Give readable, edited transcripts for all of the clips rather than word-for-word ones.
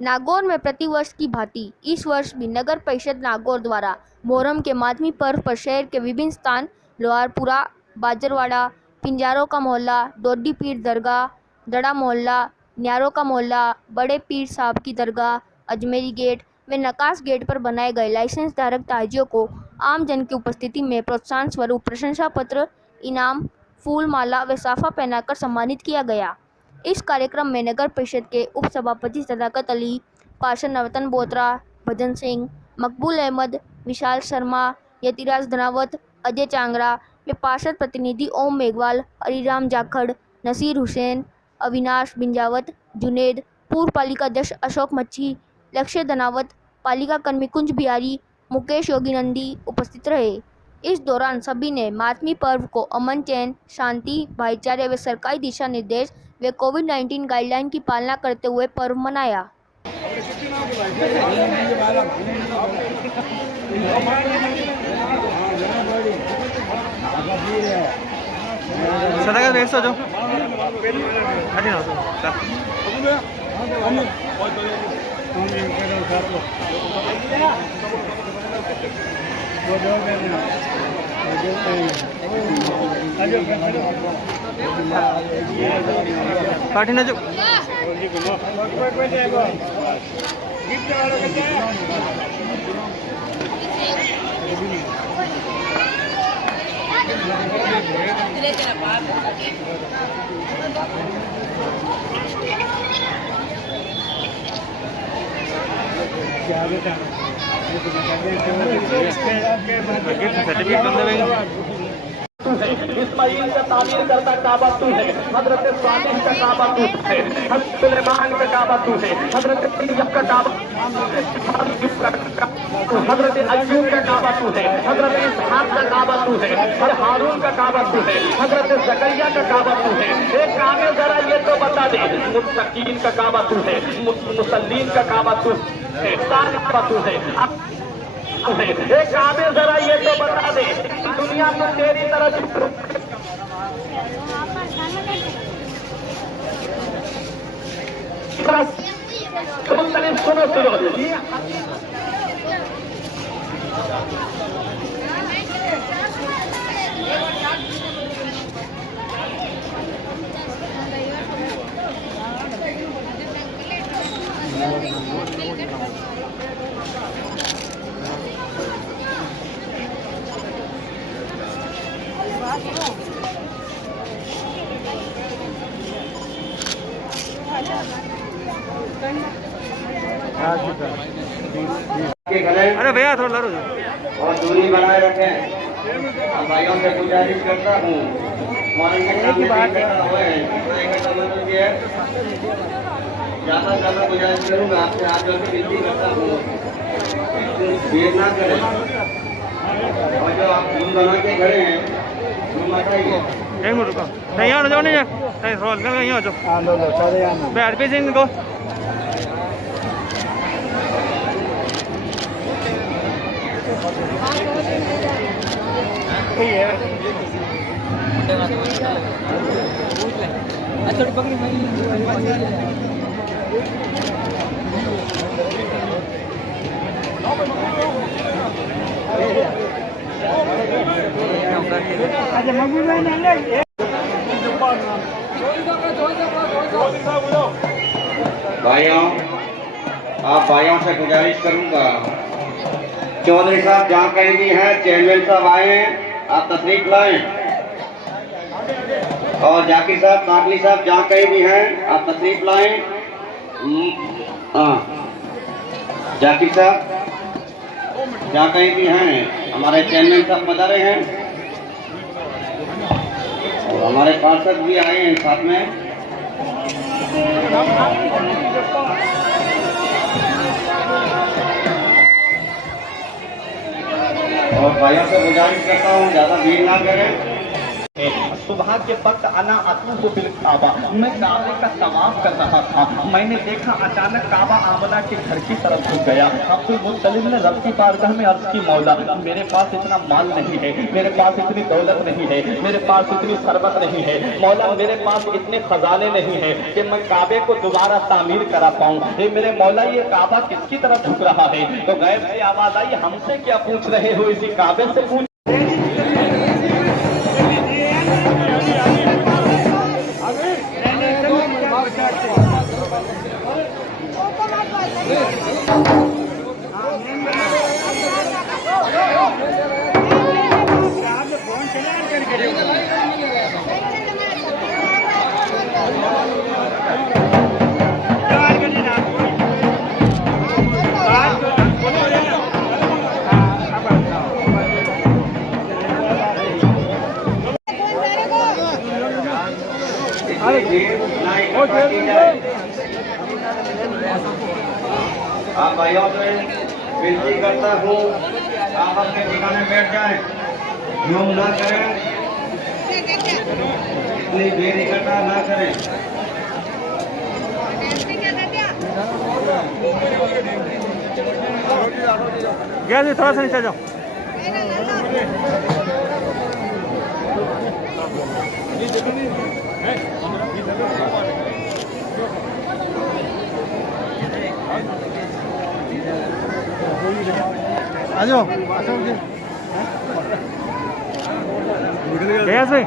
नागौर में प्रतिवर्ष की भांति इस वर्ष भी नगर परिषद नागौर द्वारा मोहर्रम के मातमी पर्व पर शहर के विभिन्न स्थान लोहारपुरा, बाजरवाड़ा, पिंजारों का मोहल्ला, डोडी पीर दरगाह, दड़ा मोहल्ला, न्यारों का मोहल्ला, बड़े पीर साहब की दरगाह, अजमेरी गेट व नकाश गेट पर बनाए गए लाइसेंस धारक ताजियों को आम जन की उपस्थिति में प्रोत्साहन स्वरूप प्रशंसा पत्र, इनाम, फूल माला व साफा पहनाकर सम्मानित किया गया। इस कार्यक्रम में नगर परिषद के उप सभापति सदाकत अली, पार्षद नवतन बोत्रा, भजन सिंह, मकबूल अहमद, विशाल शर्मा, यतिराज धनावत, अजय चांगरा व पार्षद प्रतिनिधि ओम मेघवाल, हरिराम जाखड़, नसीर हुसैन, अविनाश बिंजावत, जुनेद, पूर्व पालिका अध्यक्ष अशोक मच्छी, लक्ष्य धनावत, पालिका कर्मी कुंज बिहारी, मुकेश योगीनंदी उपस्थित रहे। इस दौरान सभी ने मातमी पर्व को अमन, चैन, शांति, भाईचारे व सरकारी दिशा निर्देश वे कोविड-19 गाइडलाइन की पालना करते हुए पर्व मनाया। इस्माइल का तामीर करता काबा तू है, हजरत स्वालिह का काबा तू है, हजरत सुलेमान का काबा तू है, हजरत अय्यूब का काबा, हजरत अय्यूब का काबा तू है, हजरत इसहाक का काबा तू है, और हारून का काबा तू है, हजरत जकरिया का काबा तू है। एक काम है, जरा ये तो बता दे, मुत्तकीन का काबा तू है, मुसल्लीन का काबा तू है, काबा तू है। एक काम है, जरा ये तो बता दे, दुनिया में तेरी तरफ सुनो अरे भैया थोड़ा और दूरी बनाए रखें। भाइयों से गुजारिश करता हूँ, ज़्यादा ज़्यादा गुजारिश करूँगा आपसे, आप जो विनती करता हूँ देर ना करें, और जो आप रूम बना के खड़े हैं रूम हटाइए। एक मिनट रुको, नहीं आ जाओ, नहीं रोल कर यहाँ जाओ, बैठ पे से इनको थोड़ी पकड़ी भाइयों, आप भाइयों से गुजारिश करूंगा, चौधरी साहब जहाँ कहीं भी हैं, चेयरमैन साहब आए हैं, आप तशरीफ लाएं। और जाकिर साहब, नागली साहब जहाँ कहीं भी हैं, आप तशरीफ लाएं। हाँ, जाकिर साहब जहाँ कहीं भी हैं, हमारे चेयरमैन साहब पधारे हैं और हमारे पार्षद भी आए हैं साथ में। और भाइयों से गुजारिश करता हूँ ज़्यादा भीड़ ना करें। सुबह के वक्त अना अतूफ बिल काबा, मैं काबे का तवाफ कर रहा था। मैंने देखा अचानक काबा आमना के घर की तरफ झुक गया। अब्दुल मुत्तलिब ने रब की बारगाह में अर्ज की, मौला मेरे पास इतना माल नहीं है, मेरे पास इतनी दौलत नहीं है, मेरे पास इतनी सरबत नहीं है, मौला मेरे पास इतने खजाने नहीं है कि मैं काबे को दोबारा तामीर करा पाऊँ। मेरे मौला ये काबा किसकी तरफ झुक रहा है? तो गैब से आवाज आई, हमसे क्या पूछ रहे हो, इसी काबे से पूछ। आप भाइयों से विनती करता हूँ, आप अपने ठिकाने बैठ जाएं, यूं ना करें, इतनी देर इकट्ठा ना करें। गैस में थोड़ा सा नीचे जाओ। आ जाओ गैस में।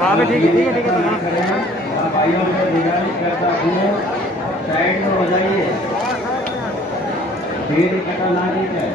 हाँ भी ठीक है ठीक है ठीक है। भाइयों से गुजारिश करता हूँ, साइड में हो जाइए, देर इकट्ठा ना की जाए।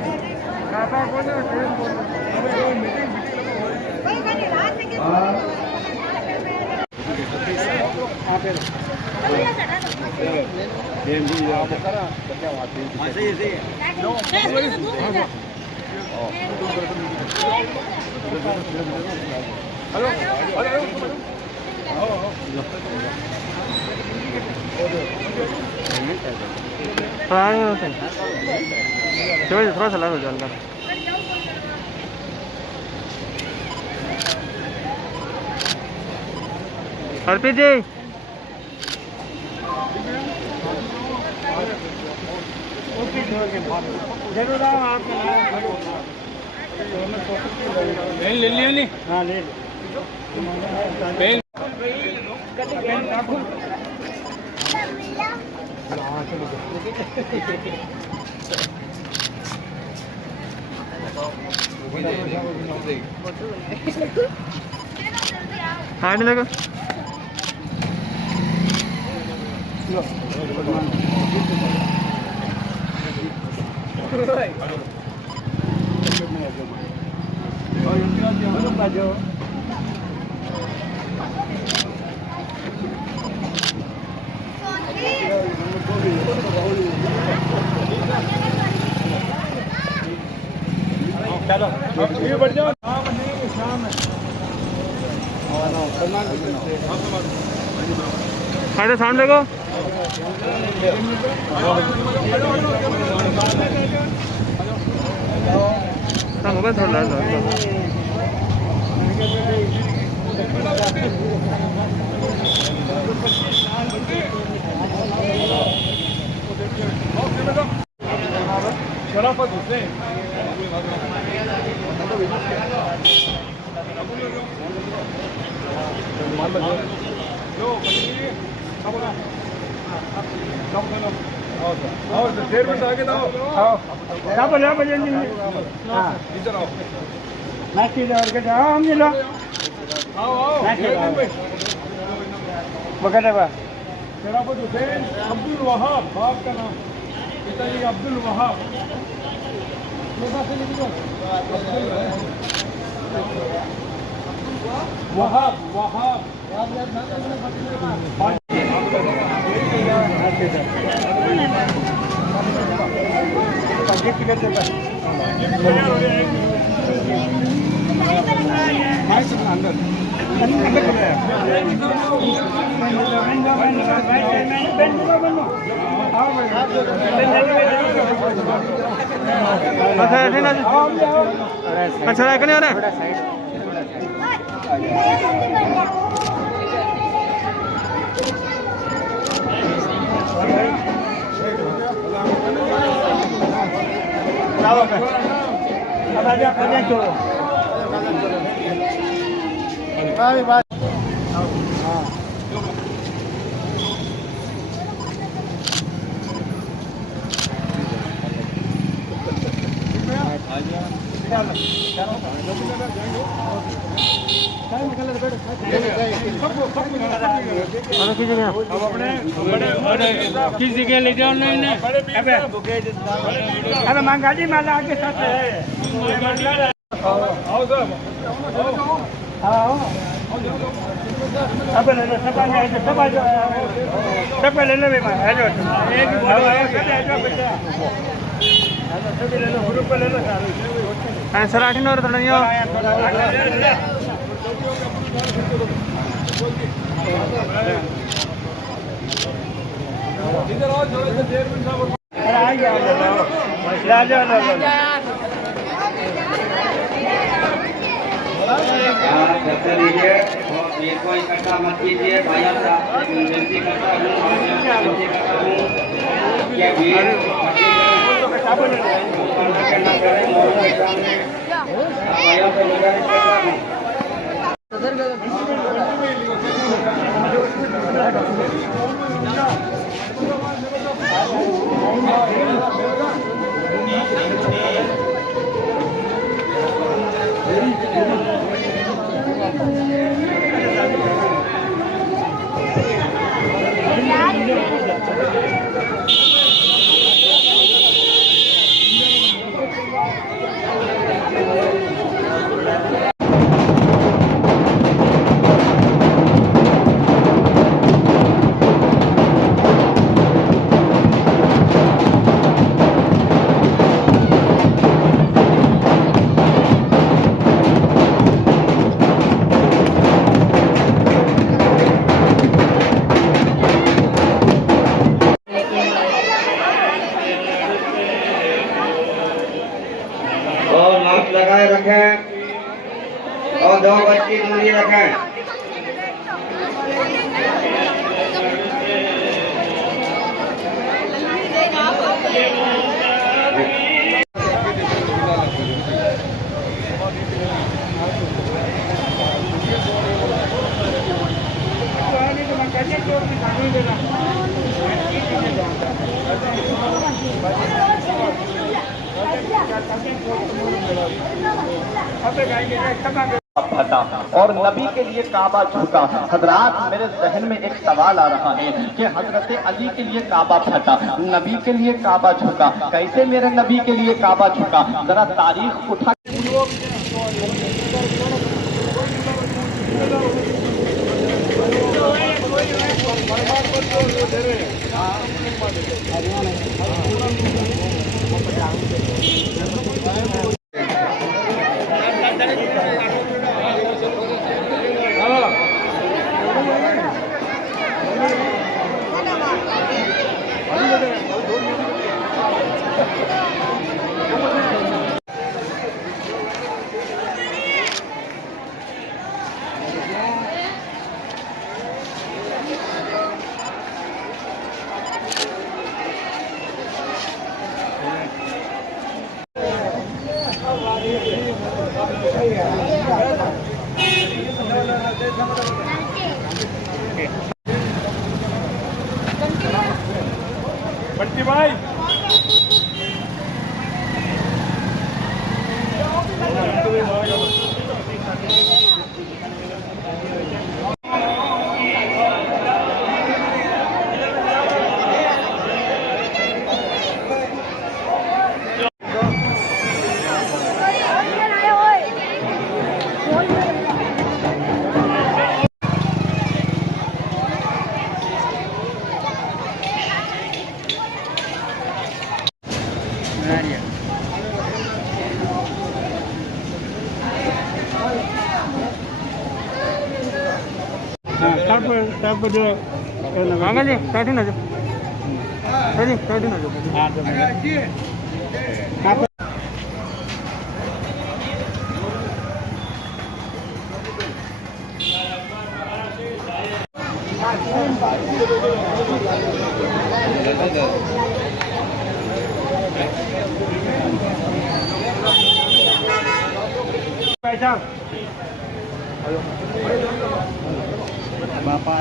थोड़ा सा लगा जल कर। अर्पित जी जरूर आओ, आपको ले लिया नहीं? हाँ ले हाँ नहीं लगा। चलो ये बढ़ जाओ। हाँ सामने को मोबाइल थोड़ा शराफत हुसैन देर में आगे आओ क्या बोले आप जल्दी इधर आओ नाश्ते और के जाओ हम मिलो आओ आओ बगैर बा शराफत हुसैन अब्दुल वहाब बाप का नाम पिताजी अब्दुल वहाब वहाब वहाब अच्छा नहीं आ रहा है। किस जगह ले जाओ नहीं अरे मां गाड़ी में आगे साथ है अब ले लो सब ले लो मैं आ जाओ एक ले लो ग्रुप ले लो आंसर 8 और तणियो इधर आओ थोड़ा सा चेयरमैन साहब आ गया ला जाओ चर्चा लीजिए और ये को इकट्ठा मत कीजिए भाई साहब विनती करता हूँ कि भीड़ करना करें मोहर्रम के सामने भाइयों से गुजारिश करता हूँ लगाए रखें और 2 गज की दूरी रखें। फटा और नबी के लिए काबा झुका। हजरात, मेरे जहन में एक सवाल आ रहा है कि हजरत अली के लिए काबा फटा, नबी के लिए काबा झुका, कैसे मेरे नबी के लिए काबा झुका? जरा तारीख उठा। बंटी भाई तब जो लगाएंगे जी स्टार्टिंग ना जो जी स्टार्टिंग ना जो हाँ तो बापा